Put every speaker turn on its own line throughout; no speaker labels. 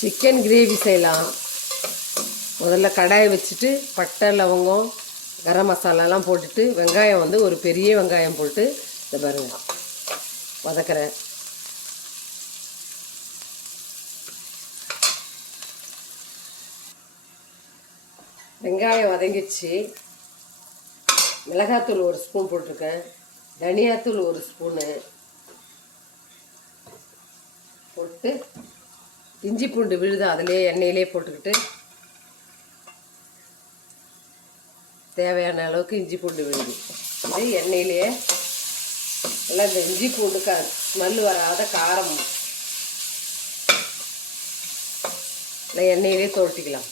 Chicken gravy செய்யலாம். முதல்ல கடாயை வச்சுட்டு பட்டை லவங்கம் கரம் மசாலாலாம் போட்டுட்டு வெங்காயம் வந்து ஒரு பெரிய வெங்காயம் போட்டு இதை பாருங்க. வதக்குறேன். வெங்காயம் வதங்கிச்சு மிளகாத்தூள் ஒரு ஸ்பூன் போட்டிருக்கேன். தனியாத்தூள் ஒரு ஸ்பூனு போட்டு இஞ்சி பூண்டு விழுது அதிலே எண்ணெயிலே போட்டுக்கிட்டு தேவையான அளவுக்கு இஞ்சி பூண்டு விழுது. இது எண்ணெயிலேயே நல்லா இந்த இஞ்சி பூண்டு க ஸ்மெல் வராத காரம். இல்லை எண்ணெயிலே தோட்டிக்கலாம்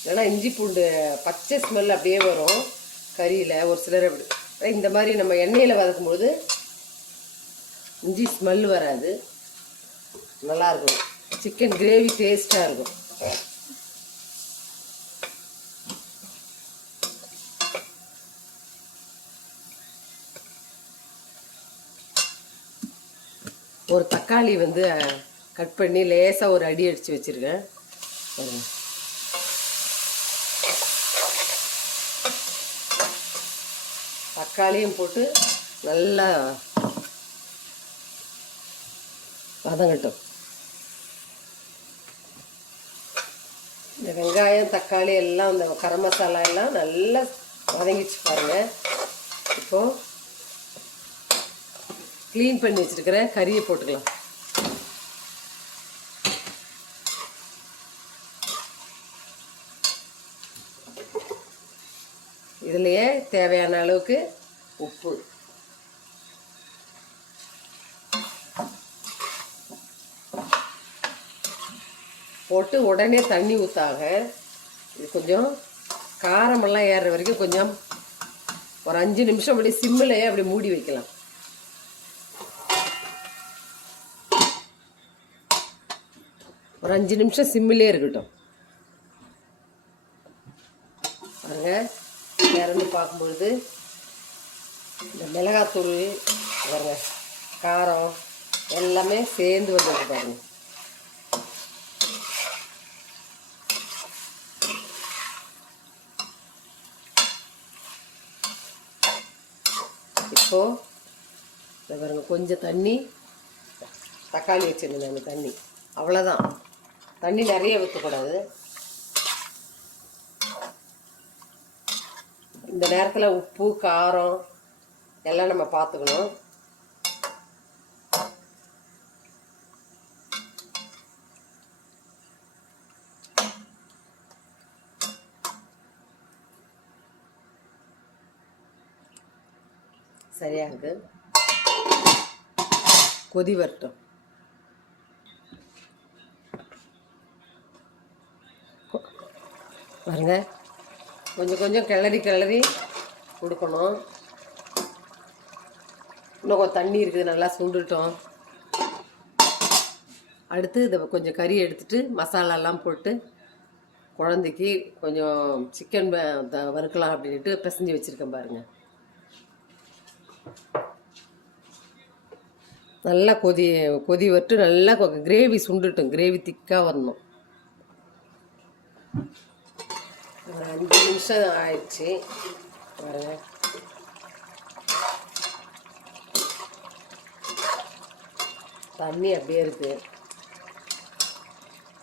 இல்லைன்னா இஞ்சி பூண்டு பச்சை ஸ்மெல் அப்படியே வரும் கறியில். ஒரு சிலர் அப்படி. இந்த மாதிரி நம்ம எண்ணெயில் வதக்கும்போது இஞ்சி ஸ்மெல் வராது. நல்லாயிருக்கும் சிக்கன் கிரேவி டேஸ்ட்டாக இருக்கும். ஒரு தக்காளி வந்து கட் பண்ணி லேசாக ஒரு அடி அடித்து வச்சுருக்கேன். தக்காளியும் போட்டு நல்லா வதங்கட்டும். இந்த வெங்காயம் தக்காளி எல்லாம் அந்த கரம் மசாலா எல்லாம் நல்லா வதங்கிச்சு பாருங்கள் இப்போது க்ளீன் பண்ணி வச்சுருக்கிறேன் கறியை போட்டுக்கலாம். இதுலேயே தேவையான அளவுக்கு உப்பு. போட்டு உடனே தண்ணி ஊற்றாக இது கொஞ்சம் காரமெல்லாம் ஏறுற வரைக்கும் கொஞ்சம் ஒரு அஞ்சு நிமிஷம் அப்படியே சிம்மிலேயே அப்படி மூடி வைக்கலாம். ஒரு அஞ்சு நிமிஷம் சிம்மிலே இருக்கட்டும். பாருங்க இறந்து பார்க்கும்பொழுது இந்த மிளகாத்தூள் பாருங்க காரம் எல்லாமே சேர்ந்து வந்துருக்கு பாருங்கள் இப்போது இதை கொஞ்சம் தண்ணி. தக்காளி வச்சிருந்தேன் அந்த தண்ணி. அவ்வளோதான் தண்ணி நிறைய ஊற்றக்கூடாது இந்த நேரத்தில் உப்பு காரம் எல்லாம் நம்ம பார்த்துக்கணும். சரியா இருக்கு கொதி வரட்டும். கொ- பாருங்க. கொஞ்சம் கொஞ்சம் கிளறி கிளறி கொடுக்கணும். இன்னும் கொஞ்சம் தண்ணி இருக்குது நல்லா சுண்டுட்டோம். அடுத்து இதை கொஞ்சம் கறி எடுத்துட்டு மசாலாலாம் போட்டு குழந்தைக்கு கொஞ்சம் சிக்கன் வறுக்கலாம் அப்படின்ட்டு பிசைஞ்சு வச்சுருக்கேன் பாருங்கள் நல்லா கொதி கொதி வட்டு நல்லா கிரேவி சுண்டுட்டும். கிரேவி திக்காக வரணும். ஒரு அஞ்சு நிமிஷம் ஆயிடுச்சு. பாருங்க. தண்ணி அப்படியே இருக்கு.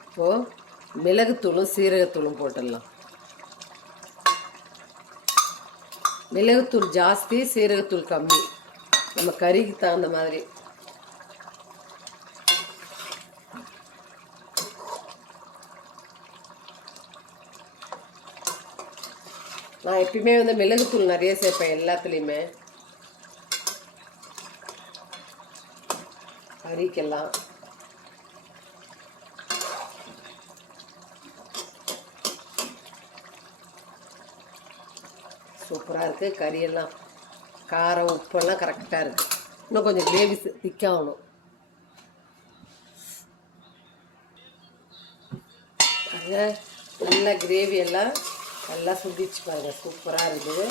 இப்போது மிளகுத்தூளும் சீரகத்தூளும் போட்டுடலாம். மிளகுத்தூள் ஜாஸ்தி சீரகத்தூள் கம்மி. நம்ம கறிக்கு தகுந்த மாதிரி. நான் எப்பயுமே வந்து மிளகுத்தூள் நிறைய சேர்ப்பேன் எல்லாத்துலேயுமே. கறிக்கெல்லாம். சூப்பராக இருக்குது கறியெல்லாம் காரம் உப்பெல்லாம் கரெக்டாக இருக்குது இன்னும் கொஞ்சம் கிரேவி திக்காகணும் பாருங்க நல்லா கிரேவி எல்லாம் நல்லா சுண்டிச்சு பாருங்கள் சூப்பராக இருக்குது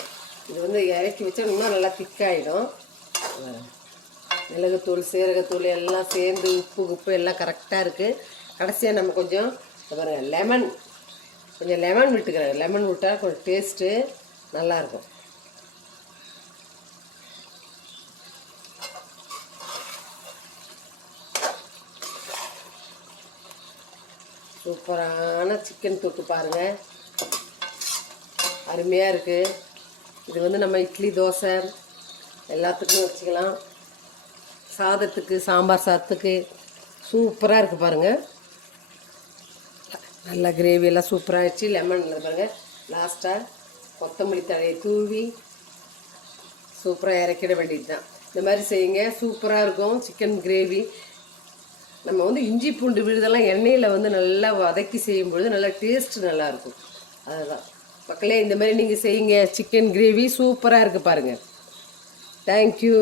இது வந்து இறக்கி வச்சா இன்னும் நல்லா திக்காயிடும் மிளகுத்தூள் சீரகத்தூள் எல்லாம் சேர்ந்து உப்பு உப்பு எல்லாம் கரெக்டாக இருக்குது கடைசியாக நம்ம கொஞ்சம் பாருங்கள் லெமன் கொஞ்சம் லெமன் விட்டுக்கிறேன். லெமன் விட்டால் கொஞ்சம் டேஸ்ட்டு நல்லாயிருக்கும் சூப்பரான சிக்கன் தொட்டு பாருங்கள் அருமையாக இருக்குது இது வந்து நம்ம இட்லி தோசை எல்லாத்துக்கும் வச்சுக்கலாம். சாதத்துக்கு சாம்பார் சாதத்துக்கு சூப்பராக இருக்குது பாருங்கள் நல்லா கிரேவி எல்லாம் சூப்பராக வச்சு லெமன் பாருங்கள் லாஸ்ட்டாக கொத்தமல்லி தழையை தூவி சூப்பராக இறக்கிட வேண்டியது தான் இந்த மாதிரி செய்யுங்க. சூப்பராக இருக்கும். Chicken gravy. நம்ம வந்து இஞ்சி பூண்டு விழுதெல்லாம் எண்ணெயில் வந்து நல்லா வதக்கி செய்யும்பொழுது நல்லா டேஸ்ட்டு நல்லாயிருக்கும் அதுதான் மக்களே இந்த மாதிரி நீங்கள் செய்யுங்க. சிக்கன் கிரேவி சூப்பராக இருக்குது பாருங்கள் தேங்க்யூ